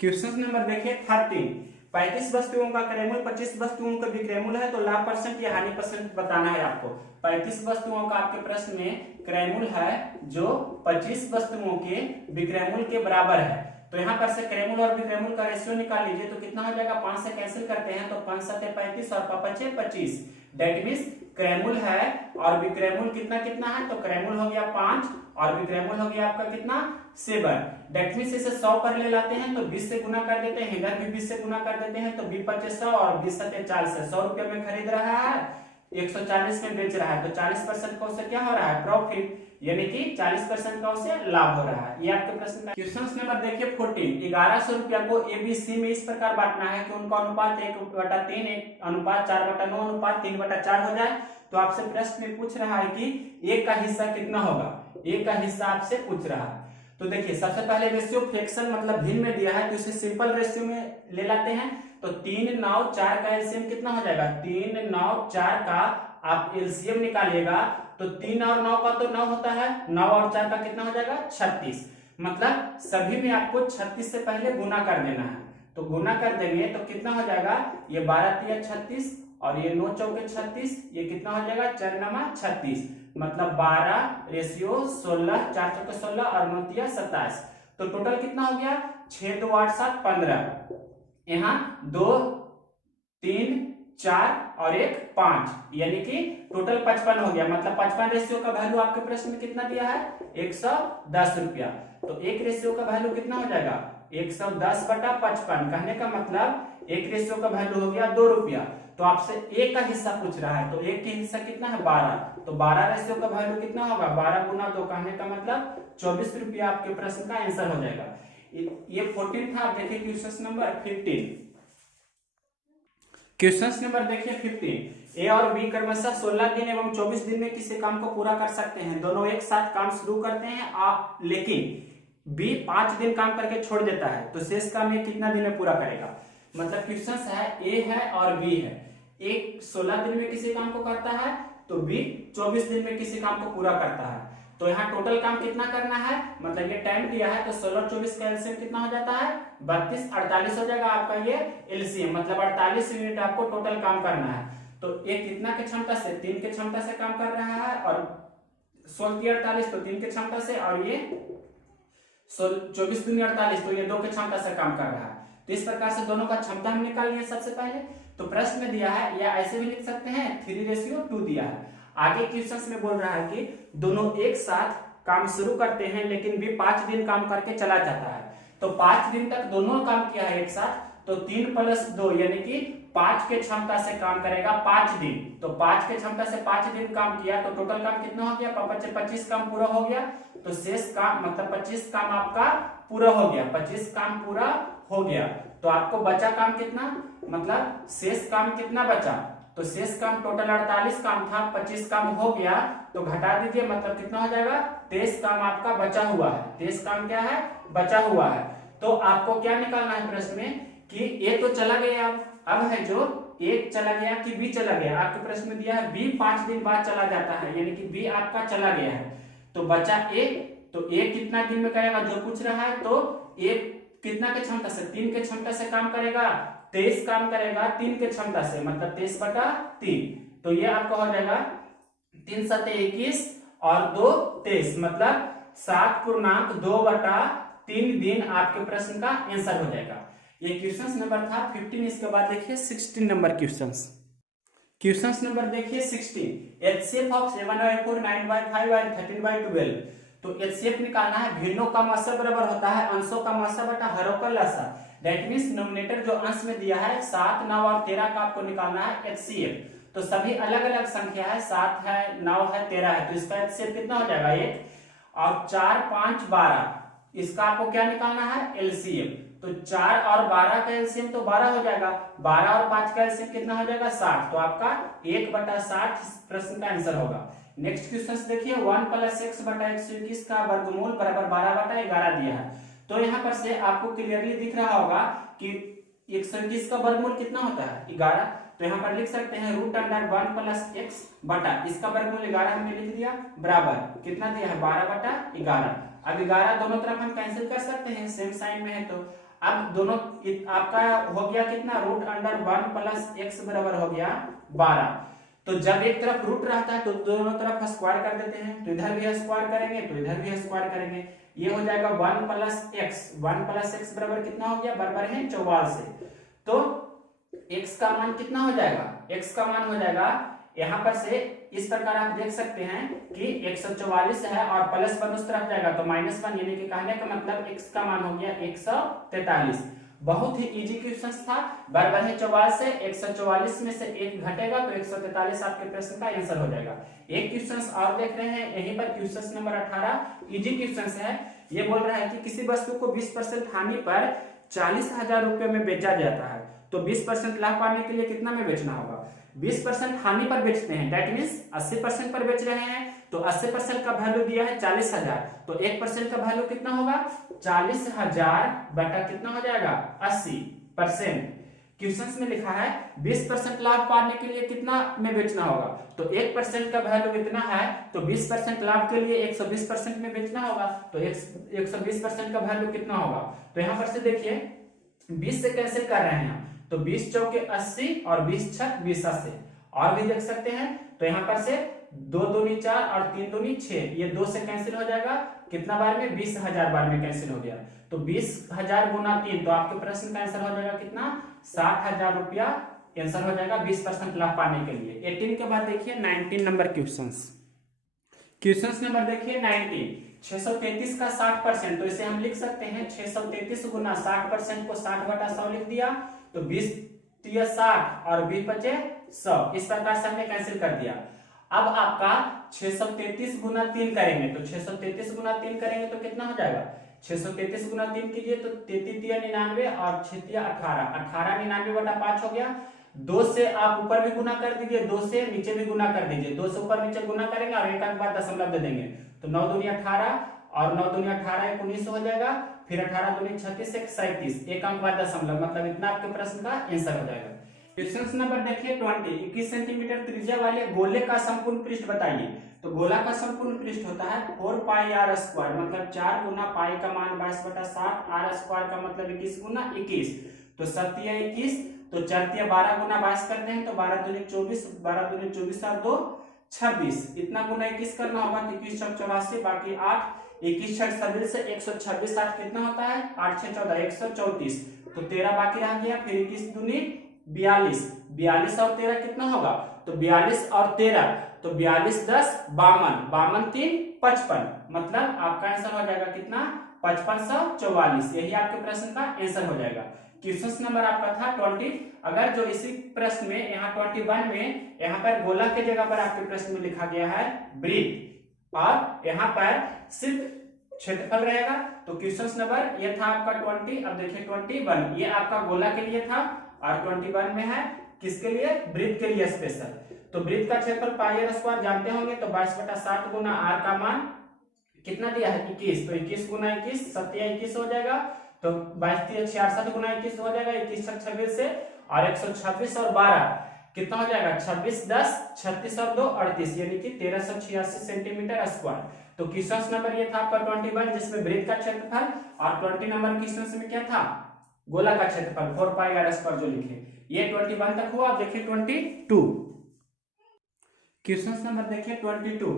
क्वेश्चन नंबर देखिए 13। 35 वस्तुओं का क्रयमूल्य 25 वस्तुओं का विक्रयमूल्य है तो लाभ परसेंट या हानि परसेंट बताना है आपको। 35 वस्तुओं का आपके प्रश्न में क्रयमूल्य है जो 25 वस्तुओं के विक्रयमूल्य के बराबर है। तो यहाँ पर से क्रयमूल्य और विक्रयमूल्य का रेशियो निकाल लीजिए। तो कितना हो जाएगा 5 से कैंसिल करते हैं तो 5 7 35 और 5 5 25। दैट मीन्स क्रयमूल्य है और विक्रयमूल्य कितना कितना है। तो क्रयमूल्य हो गया 5 और विक्रयमूल्य हो गया आपका कितना 7। दैट मीन्स इसे 100 पर ले लाते हैं तो 20 से गुना कर देते हैं, इधर भी 20 से गुना कर देते हैं तो 20 × 5 100 और 20 × 7 40 है। 100 रुपये में खरीद रहा है 140 में बेच रहा है तो 40% का उसे क्या हो रहा है प्रॉफिट, यानी कि 40% का उसे लाभ हो रहा है। ये आपके प्रश्न का क्वेश्चन नंबर देखिए 14। 1100 रुपया को ABC में इस प्रकार बांटना है कि उनका अनुपात 1/3 अनुपात 4/9 अनुपात 3/4 हो जाए। तो आपसे प्रश्न में पूछ रहा है कि एक का हिस्सा कितना होगा, एक का हिस्सा आपसे पूछ रहा है। तो देखिए सबसे पहले रेशियो फ्रैक्शन मतलब भिन्न में दिया है तो इसे सिंपल रेशियो में ले लाते हैं। तो 3 9 4 का एलसीएम कितना हो जाएगा 3 9 4 का आप एलसीएम निकालिएगा तो 3 और 9 का तो 9 होता है, 9 और 4 का कितना हो जाएगा 36। मतलब सभी में आपको 36 से पहले गुना कर देना है। तो गुना कर देंगे तो कितना हो जाएगा ये 12 × 36 और ये 9 चौके 36, ये कितना हो जाएगा 4 × 36 मतलब 12 रेशियो 16, 4 चौके 16 और 9 × 27। तो टोटल कितना हो गया 6 2 8 7 15। यहाँ 2 3 4 और 1 5 यानी कि टोटल 55 हो गया। मतलब 55 रेशियो का वैल्यू आपके प्रश्न में कितना दिया है 110 रुपया। तो एक रेशियो का वैल्यू कितना हो जाएगा 110/55। कहने का मतलब एक रेशियो का वैल्यू हो गया 2 रुपया। तो आपसे एक का हिस्सा पूछ रहा है तो एक के हिस्सा कितना है 12। तो 12 रेशियो का वैल्यू कितना होगा 12 गुना 2 कहने का मतलब 24 रुपया आपके प्रश्न का आंसर हो जाएगा। ये 14 था। देखिए क्वेश्चन नंबर 15। क्वेश्चन नंबर देखिए 15। ए और बी क्रमशः 16 दिन एवं 24 दिन में किसी काम को पूरा कर सकते हैं। दोनों एक साथ काम शुरू करते हैं आप, लेकिन बी 5 दिन काम करके छोड़ देता है तो शेष काम ये कितना दिन में पूरा करेगा। मतलब क्वेश्चन है ए है और बी है, एक 16 दिन में किसी काम को करता है तो बी 24 दिन में किसी काम को पूरा करता है। तो यहाँ टोटल काम कितना करना है, मतलब ये टाइम दिया है तो 16 और 24 का एलसीएम कितना हो जाता है 32, 48 हो जाएगा आपका ये एलसीएम, मतलब 48 यूनिट आपको टोटल काम करना है। तो ये कितना के क्षमता से, 3 के क्षमता से काम कर रहा है, और 16 की 48 तो 3 के क्षमता से, और ये 24 दूनी 48 तो ये 2 के क्षमता से काम कर रहा है। तो इस प्रकार से दोनों का क्षमता हम निकाल लिए सबसे पहले। तो प्रश्न में दिया है, या ऐसे भी लिख सकते हैं 3:2 दिया है। आगे क्वेश्चन में बोल रहा है कि दोनों एक साथ काम शुरू करते हैं लेकिन भी 5 दिन काम करके चला जाता है। तो 5 दिन तक दोनों काम किया है एक साथ, तो 3 + 2 यानी कि 5 के क्षमता से काम करेगा 5 दिन। तो 5 के क्षमता से 5 दिन काम किया तो टोटल काम कितना हो गया, 25 काम पूरा हो गया। तो शेष काम मतलब 25 काम आपका पूरा हो गया, 25 काम पूरा हो गया। तो आपको बचा काम कितना, मतलब शेष काम कितना बचा, तो शेष काम टोटल 48 काम था, 25 काम हो गया तो घटा दीजिए, मतलब कितना हो जाएगा 23 काम आपका बचा हुआ है। 23 काम क्या है, बचा हुआ है। तो आपको क्या निकालना है प्रश्न में कि ए तो चला गया, अब है जो ए चला गया कि बी चला गया। आपके प्रश्न में दिया है बी 5 दिन बाद चला जाता है, यानी कि बी आपका चला गया है। तो बचा ए, तो ए कितना दिन में करेगा जो पूछ रहा है, तो ए कितना के क्षमता से, 3 के क्षमता से काम करेगा, 23 काम करेगा 3 के क्षमता से, मतलब 23/3। तो ये आपका हो जाएगा 3 × 7 = 21 और 2 23, मतलब 7.2/3 दिन आपके प्रश्न का आंसर हो जाएगा। ये क्वेश्चन नंबर था 15। इसके बाद देखिए 16 नंबर क्वेश्चन नंबर देखिए 16। एचसीएफ ऑफ 7/4, 9/5 और 13/12। तो एचसीएफ निकालना है। भिन्नों का मात्रा बराबर होता है अंशों का मात्रा बटा हरों का लसा। दैट मींस नोमिनेटर जो अंश में दिया है 7, 9 और 13 का आपको निकालना है एचसीएफ। तो सभी अलग अलग संख्या है, 7 है, 9 है, 13 है, तो इसका एचसीएफ कितना हो जाएगा 1, और 4, 5, 12 इसका आपको क्या निकालना है एलसीएम। तो 4 और 12 का एलसीएम तो 12 हो जाएगा, 12 और 5 का एलसीएम कितना हो जाएगा 60। तो आपका 1/60 प्रश्न का आंसर होगा। नेक्स्ट क्वेश्चन देखिए 1 + x/121 का वर्गमूल बराबर 12/11 दिया है। तो यहाँ पर से आपको क्लियरली दिख रहा होगा कि 121 का वर्गमूल कितना होता है 11। तो यहाँ पर लिख सकते हैं √1 + x बटा इसका वर्गमूल 11 हमने लिख दिया, बराबर कितना दिया है 12/11। अब 11 दोनों तरफ हम कैंसिल कर सकते हैं, सेम साइन में है। तो अब दोनों आपका हो गया कितना √1 + x बराबर हो गया 12। तो जब एक तरफ रूट रहता है तो दोनों तरफ स्क्वायर कर देते हैं, तो इधर भी स्क्वायर करेंगे तो इधर भी स्क्वायर करेंगे। ये हो जाएगा 1 + x, 1 + x बराबर कितना हो गया, बराबर है 44। तो x का मान कितना हो जाएगा, x का मान हो जाएगा यहाँ पर से इस प्रकार आप देख सकते हैं कि 144 है और +1 उस तरफ जाएगा तो -1, यानी कि कहने का मतलब x का मान हो गया 143। बहुत ही इजी क्वेश्चन था, बराबर है 44 से 144 में से 1 घटेगा तो 143 आपके प्रश्न का आंसर हो जाएगा। एक क्वेश्चन और देख रहे हैं यहीं पर, क्वेश्चन नंबर 18 इजी क्वेश्चन है। ये बोल रहा है कि किसी वस्तु को 20% हानि पर 40,000 रुपए में बेचा जाता है, तो 20% लाभ पाने के लिए कितना में बेचना होगा। 20% हानि पर बेचते हैं, दैट मींस 80% पर बेच रहे हैं, तो 80% का वैल्यू दिया है 40,000, तो 1% का वैल्यू कितना होगा 40,000 बटा कितना हो जाएगा 80%। क्वेश्चन में लिखा है 20% लाभ पाने के लिए कितना में बेचना होगा, तो 1% का वैल्यू इतना है, तो 20% लाभ के लिए 120% में बेचना होगा, तो 120% का वैल्यू कितना होगा। तो यहाँ पर से देखिए 20 से कैंसिल कर रहे हैं, तो 20 चौके 80 और 20 छक 20 से, और भी देख सकते हैं। तो यहाँ पर से 2 दूनी 4 और 3 दूनी 6, ये 2 से कैंसिल हो जाएगा, कितना बार में 20,000 बार में कैंसिल हो गया। तो 20,000 × 3, तो आपके प्रश्न का आंसर हो जाएगा कितना 60,000 रुपया आंसर हो जाएगा 20% लाभ पाने के लिए। 18 के बाद देखिए 19 नंबर क्वेश्चन नंबर देखिए 19। 633 का 60%, तो इसे हम लिख सकते हैं 633 × 60% को 60/100 लिख दिया, तो 20 × 60 और 20 × 100, इस प्रकार से हमने कैंसिल कर दिया। अब आपका 633 × 3 करेंगे, तो 633 × 3 करेंगे तो कितना हो जाएगा 633 × 3 कीजिए तो 33 × 99 और 6 × 18, 18 99/5 हो गया। 2 से आप ऊपर भी गुना कर दीजिए, 2 से नीचे भी गुना कर दीजिए, 2 से ऊपर नीचे गुना करेंगे और एक अंक बाद दशमलव दे देंगे, तो 9 दूनी 18 और 9 दूनी 18 19 हो जाएगा, फिर 18 दूनी 36 1 37, एक अंक बाद दशमलव, मतलब इतना आपके प्रश्न का आंसर हो जाएगा। क्वेश्चन नंबर देखिए 20। 21 सेंटीमीटर त्रिज्या वाले गोले का संपूर्ण पृष्ठ बताइए। तो गोला का संपूर्ण पृष्ठ होता है 4 पाई आर स्क्वायर, मतलब 4 गुना पाई का मान 22/7, आर स्क्वायर का मतलब 21 गुना 21, तो 7 या 21, तो 4 या 12 गुना 22 करते हैं तो 12 दूनी 24, 12 दूनी 24 और 2 26, इतना गुना 21 करना होगा तो 21 छक 84, बाकी 8, 21 छक 26 से 126, 8 कितना होता है 8 6 14 134, तो 13 बाकी रह गया, फिर 21 दूनी 42, 42 और 13 कितना होगा, तो 42 और 13, तो 42 10 52, 52 3 55, मतलब आपका आंसर हो जाएगा कितना 5544, यही आपके प्रश्न का आंसर हो जाएगा। क्वेश्चन नंबर आपका था 20। अगर जो इसी प्रश्न में यहाँ 21 में यहाँ पर गोला के जगह पर आपके प्रश्न में लिखा गया है वृत्त और यहाँ पर सिर्फ क्षेत्रफल रहेगा, तो क्वेश्चन नंबर ये था आपका 20। अब देखिए 21 ये आपका गोला के लिए था और 21 में है किसके लिए, वृत्त के लिए स्पेशल। तो वृत्त का क्षेत्रफल पाई आर स्क्वायर जानते होंगे, तो 22/7 गुना आर का मान कितना दिया है 21, तो 21 गुना 21 7 या 21 हो जाएगा, तो 22 66 गुना 21 हो जाएगा, 21 छक 26 से, और 126 और 12 कितना हो जाएगा 26 10 36 और 2 38, यानी कि 1386 सेंटीमीटर स्क्वायर। तो क्वेश्चन नंबर ये था आपका 21 जिसमें वृत्त का क्षेत्रफल, और 20 नंबर क्वेश्चन में क्या था गोला का क्षेत्रफल 4 पाई आर स्क्वायर जो लिखे, ये 21 तक हुआ। अब देखिए 22 क्वेश्चन नंबर देखिए 22,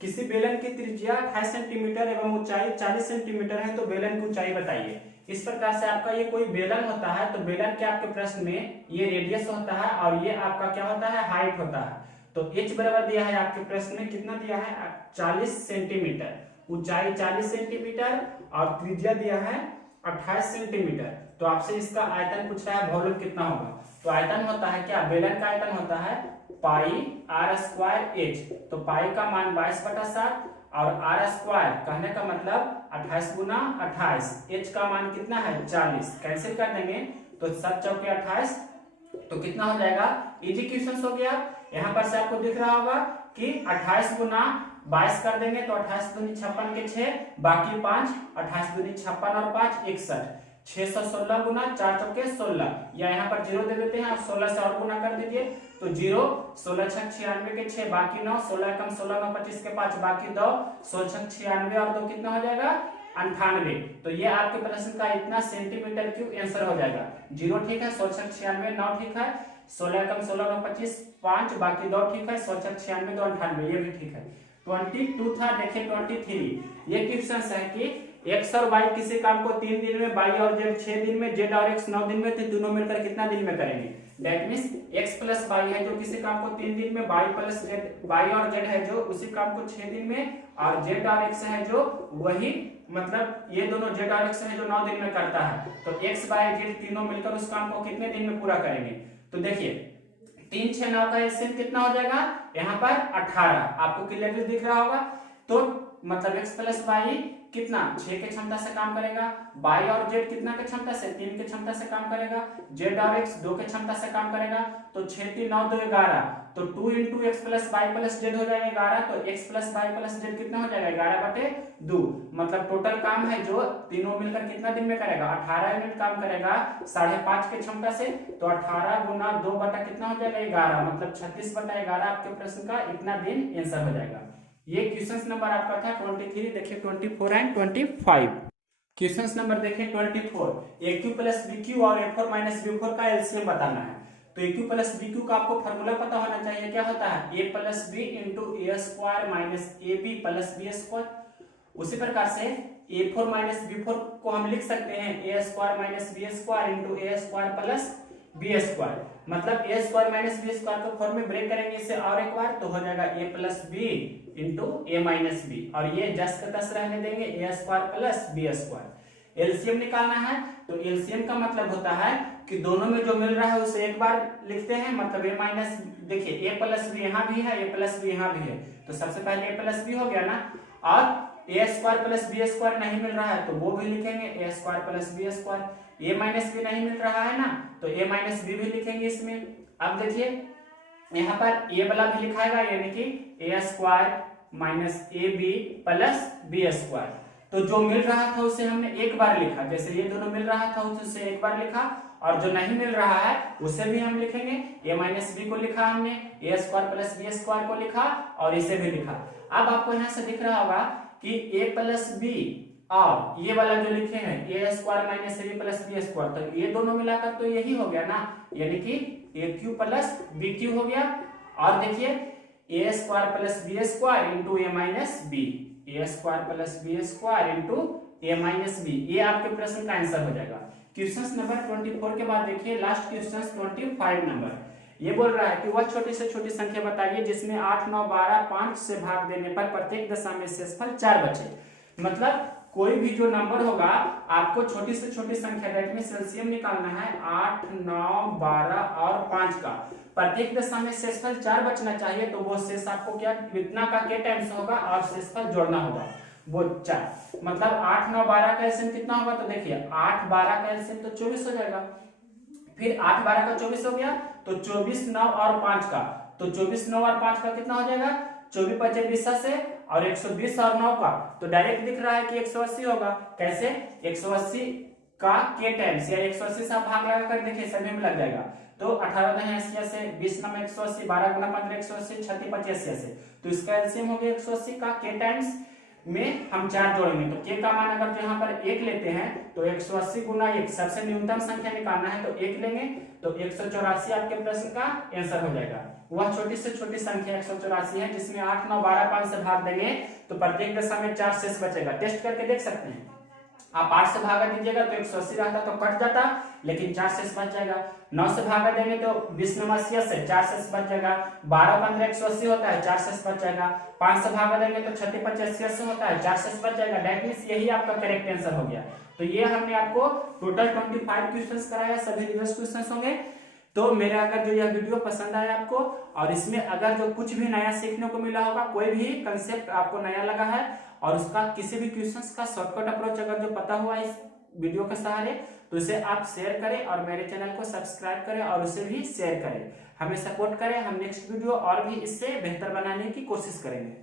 किसी बेलन की त्रिज्या 28 सेंटीमीटर एवं ऊंचाई 40 सेंटीमीटर है, तो बेलन की ऊंचाई बताइए। इस प्रकार से आपका ये कोई बेलन होता है, तो बेलन के आपके प्रश्न में ये रेडियस होता है और ये आपका क्या होता है हाइट होता है। तो h बराबर दिया है आपके प्रश्न में कितना दिया है 40 सेंटीमीटर, ऊंचाई 40 सेंटीमीटर और त्रिज्या दिया है 28 सेंटीमीटर। तो आपसे इसका आयतन पूछ रहा है वॉल्यूम कितना होगा, तो आयतन होता है क्या, बेलन का आयतन होता है पाई आर स्क्वायर एच, तो पाई का मान 22/7 और आर स्क्वायर कहने का मतलब 28 गुना 28, एच का मान कितना है 40, कैंसिल कर देंगे तो 7 चौके 28, तो कितना हो जाएगा इजी क्वेश्चन हो गया। यहाँ पर से आपको दिख रहा होगा कि 28 गुना 22 कर देंगे तो 28 दूनी 56 के 6, बाकी 5, 28 दूनी 56 और 5 61, 616 गुना 4 चौके 16, या यहाँ पर 0 दे देते हैं, आप 16 से और गुना कर दीजिए तो 0, 16 छक 96 के 6, बाकी 9, 16 कम 16 9 25 के 5, बाकी 2, 16 छक 96 और 2 कितना हो जाएगा 98। तो ये आपके प्रश्न का इतना सेंटीमीटर क्यूब आंसर हो जाएगा। 0 ठीक है, 16 छक 96 9 ठीक है, 16 कम 16 9 25 5, बाकी 2 ठीक है, 16 छक 96 2 98, ये भी ठीक है। 22 था, देखिए 23 ये क्वेश्चन है कि एक्स और वाई किसी काम को 3 दिन में, वाई और जेड 6 दिन में, जेड और एक्स 9 दिन में, तो दोनों मिलकर कितना दिन में करेंगे। That means X plus Y है जो किसी काम को 3 दिन में, वाई प्लस जेड, वाई और जेड है जो उसी काम को 6 दिन में, और जेड और एक्स है जो वही मतलब ये दोनों जेड और एक्स है जो 9 दिन में करता है, तो एक्स वाई जेड तीनों मिलकर उस काम को कितने दिन में पूरा करेंगे। तो देखिए 3 6 9 का एलसीएम कितना हो जाएगा यहाँ पर 18, आपको क्लियरली दिख रहा होगा। तो मतलब x प्लस वाई कितना 6 के क्षमता से काम करेगा, y और z कितना के क्षमता से 3 के क्षमता से काम करेगा, z और x 2 के क्षमता से काम करेगा, तो 6 3 9 2 11, तो 2 into x plus y plus z हो जाएगा 11, तो x plus y plus z कितना हो जाएगा 11/2, मतलब टोटल काम है जो तीनों मिलकर कितना दिन में करेगा 18 यूनिट काम करेगा 5.5 के क्षमता से, तो 18 गुना 2 बटा कितना हो जाएगा 11, मतलब 36/11 आपके प्रश्न का इतना दिन आंसर हो जाएगा। ये क्वेश्चन नंबर आपका था 23, देखिए 24 एंड 25। क्वेश्चन नंबर देखिए 24, A cube plus B cube और A four minus B four का एलसीएम बताना है। तो A cube plus B cube का आपको फॉर्मूला पता होना चाहिए, क्या होता है A plus B into A square minus A B plus B square. उसी प्रकार से A four minus B four को हम लिख सकते हैं A square minus B square into A square plus B square, मतलब A square minus B square को फॉर्म में ब्रेक करेंगे इसे और एक बार, तो हो जाएगा A plus B into A minus B, और ये 10 का 10 रहने देंगे A square plus B square. LCM निकालना है, तो एलसीएम का मतलब होता है कि दोनों में जो मिल रहा है उसे एक बार लिखते हैं, मतलब ए माइनस, देखिए ए प्लस बी यहाँ भी है, ए प्लस बी यहाँ भी है, तो सबसे पहले ए प्लस बी हो गया ना, और ए स्क्वायर प्लस बी स्क्वायर नहीं मिल रहा है तो वो भी लिखेंगे ए स्क्वायर प्लस बी स्क्वायर, ए माइनस बी नहीं मिल रहा है ना तो ए माइनस बी भी लिखेंगे इसमें। अब देखिए यहाँ पर ए वाला भी लिखाएगा, यानी कि A square minus A B plus B square, तो जो मिल रहा था उसे हमने एक बार लिखा, जैसे ये दोनों मिल रहा था उसे एक बार लिखा, और जो नहीं मिल रहा है उसे भी हम लिखेंगे। a माइनस बी को लिखा हमने, ए स्क्वायर प्लस बी स्क्वायर को लिखा और इसे भी लिखा। अब आपको यहाँ से दिख रहा होगा कि a प्लस बी और ये वाला जो लिखे हैं A square minus B plus B square, तो ये दोनों मिलाकर तो यही हो गया ना, यानी कि A cube plus B cube हो गया। और देखिए A square plus B square into A minus B, A square plus B square into A minus B, ये आपके प्रश्न का आंसर हो जाएगा। क्वेश्चन नंबर 24 के बाद देखिए लास्ट क्वेश्चन 25 नंबर, ये बोल रहा है कि वह छोटी से छोटी संख्या बताइए जिसमें 8, 9, 12, 5 से भाग देने पर प्रत्येक दशा में शेषफल 4 बचे। मतलब कोई भी जो नंबर होगा आपको छोटी से छोटी संख्या डेट में एलसीएम निकालना है 8, 9, 12 और 5 का, प्रत्येक दशा में शेषफल 4 बचना चाहिए। तो वो शेष आपको क्या इतना का के टाइम्स होगा और शेषफल जोड़ना होगा वो 4। मतलब 8, 9, 12 का एलसीएम कितना होगा, तो देखिए 8, 12 का एलसीएम तो 24 हो जाएगा। फिर 8, 12 का 24 हो गया, तो 24, 9 और 5 का, तो 24, 9 और 5 का कितना हो जाएगा 24 × 20 से, और 120 और 9 का तो डायरेक्ट दिख रहा है कि 180 होगा। कैसे 180 का के टाइम्स या 180 से आप भाग लगा कर देखिए सभी में लग जाएगा। तो 18 × 80 से, 20 × 180, 12 × 15 180, 36 × 85 से, तो इसका एलसीएम हो गया 180 का के टाइम्स में हम 4 जोड़ेंगे। तो के का मान अगर जो यहाँ पर 1 लेते हैं तो 180 × 1 सबसे न्यूनतम संख्या निकालना है तो 1 लेंगे, तो 184 आपके प्रश्न का आंसर हो जाएगा। वह छोटी से छोटी संख्या 184 है जिसमें 8, 9, 12, 5 से भाग देंगे तो प्रत्येक दशा में 4 शेष बचेगा। टेस्ट करके देख सकते हैं, आप 8 से भागा दीजिएगा तो 180 रहता तो कट जाता, लेकिन 4 शेष बच जाएगा। 9 से भागा देंगे तो 20, 9, 80 से 4 शेष बच जाएगा। 12, 15 180 होता है 4 शेष बच जाएगा। 5 से भागा देंगे तो 36, 85 से होता है 4 शेष बच जाएगा। दैट मींस यही आपका करेक्ट आंसर हो गया। तो ये हमने आपको टोटल 25 क्वेश्चंस कराया, सभी रिवर्स क्वेश्चंस होंगे। तो मेरा अगर जो यह वीडियो पसंद आया आपको और इसमें अगर जो कुछ भी नया सीखने को मिला होगा, कोई भी कंसेप्ट आपको नया लगा है और उसका किसी भी क्वेश्चंस का शॉर्टकट अप्रोच अगर जो पता हुआ इस वीडियो के सहारे, तो इसे आप शेयर करें और मेरे चैनल को सब्सक्राइब करें और उसे भी शेयर करें, हमें सपोर्ट करें। हम नेक्स्ट वीडियो और भी इससे बेहतर बनाने की कोशिश करेंगे।